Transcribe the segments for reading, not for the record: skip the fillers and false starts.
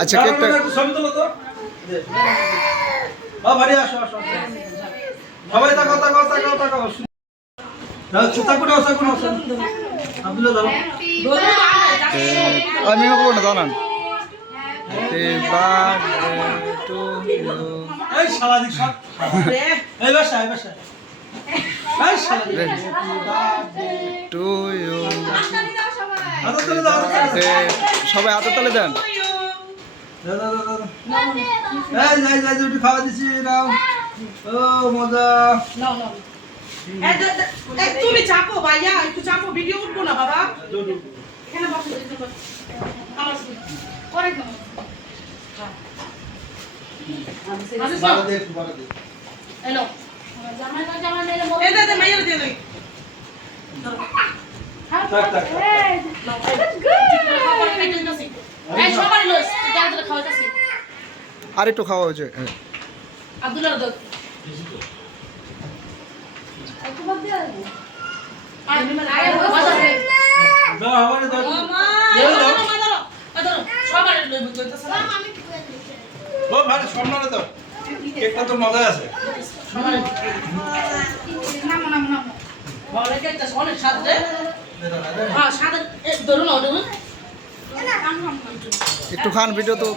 আচ্ছা কেকটা ছবি তোলো তো বাড়ি আসো আসো সবাই তাকাও তাকাও তাকাও তাকাও চাকুটা চাকুটা আব্দুল্লাহ দাও আমি বলবো না জানান টু এই শালা দিক সব এই বাসা এই বাসা এই শালা টু ইউ আদর করে দাও সবাই হাতে তালে দেন এই যাই যাই দুটি খাওয়া দিছি নাও ও মজা তুমি চাপো ভাইয়া একটু চাপো ভিডিও উঠবো না বাবা এখানে বসো আমার পরে কেমন বাবা দে একটু বাবা দে হ্যালো জামাই এই দে মাইয়ার দিয়ে লই টাক টাক এই সবাই লইস দাদা খাওয়াইতাছি আর একটু খাওয়া হয়েছে আব্দুল্লাহ দাও দাও আমারে দাও ও ভাই সম্মানে দাও কেকটা তো মজা আছে একটু খান ভিডিও তো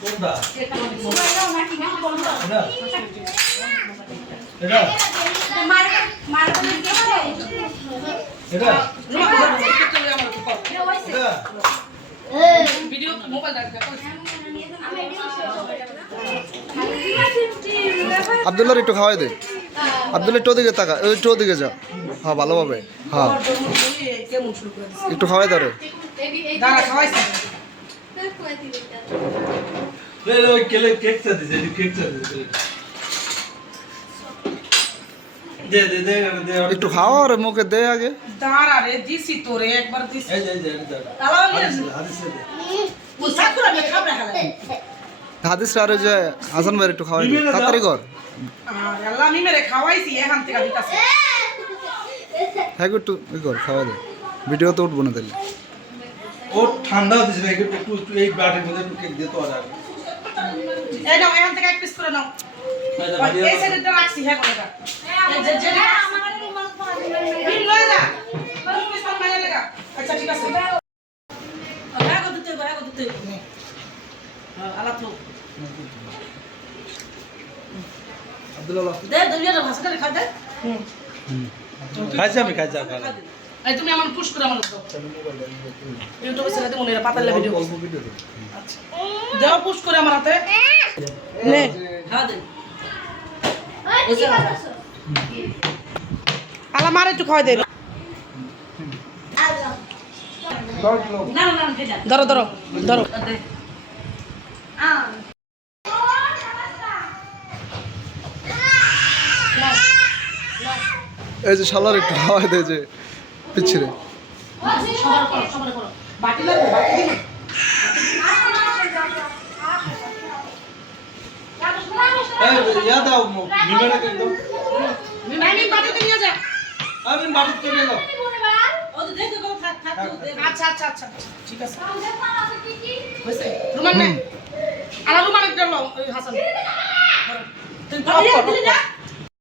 কোনটা এটা এটা ভিডিও মোবাইল আব্দুল্লাহর একটু খাওয়াই দে আব্দুল্লাহ একটু ওদিকে তাকা একটু ওদিকে যা হ্যাঁ ভালোভাবে হ্যাঁ একটু খাওয়াই দাঁড়ে দাঁড়া খাওয়াইছি ওই কেকটা দিছে কেকটা দিছে দে দে দে দে একটু খাওয়া আর মুখে দে আগে দাঁড়া রে দিছি তোরে একবার দিছি এই যে এই যে তালাও হাদিস দে মুসাকুরা মে খাবরা হালা হাদিস আর যে হাসান ভাই একটু খাওয়াই দে তাড়াতাড়ি কর আল্লাহ আমি মেরে খাওয়াইছি এখান থেকে দিতাছি হ্যাঁ একটু কর খাওয়া দে ভিডিও তো উঠবো না তাহলে ও ঠান্ডা হচ্ছে না একটু একটু এই বাটির মধ্যে একটু কেক দিয়ে তো আর এই নাও এখান থেকে এক পিস করে নাও এই সাইডটা রাখছি হ্যাঁ কোনটা এই যে যে আমার রুমাল পরা দিন লয়ে যা কোন পিস কোন মাইয়া লাগা আচ্ছা ঠিক আছে হ্যাঁ কত দিতে আলাপ নো আব্দুল্লাহ দে দুনিয়ার ভাষা করে খা দে খাইছি আমি খাইছি এই তুমি আমার পুশ করে আমার দাও ইউটিউবে ছেড়ে দে মনে রে পাতালে ভিডিও আচ্ছা দাও পুশ করে আমার হাতে নে হ্যাঁ দে আলা মারে একটু খাওয়াই দে না না ধরো ধরো ধরো এই যে শালার একটু খাওয়াই দে যে পিছরে সবার করো বাটি লাগবে বাটি এই ইয়া দাও মিমেরা কেক দাও আমি বাটিতে নিয়ে যা আমি বাটিতে নিয়ে দাও ও দে দে থাক আচ্ছা আচ্ছা আচ্ছা ঠিক আছে হইছে রুমান নে আলা রুমান একটা লও হাসান তুই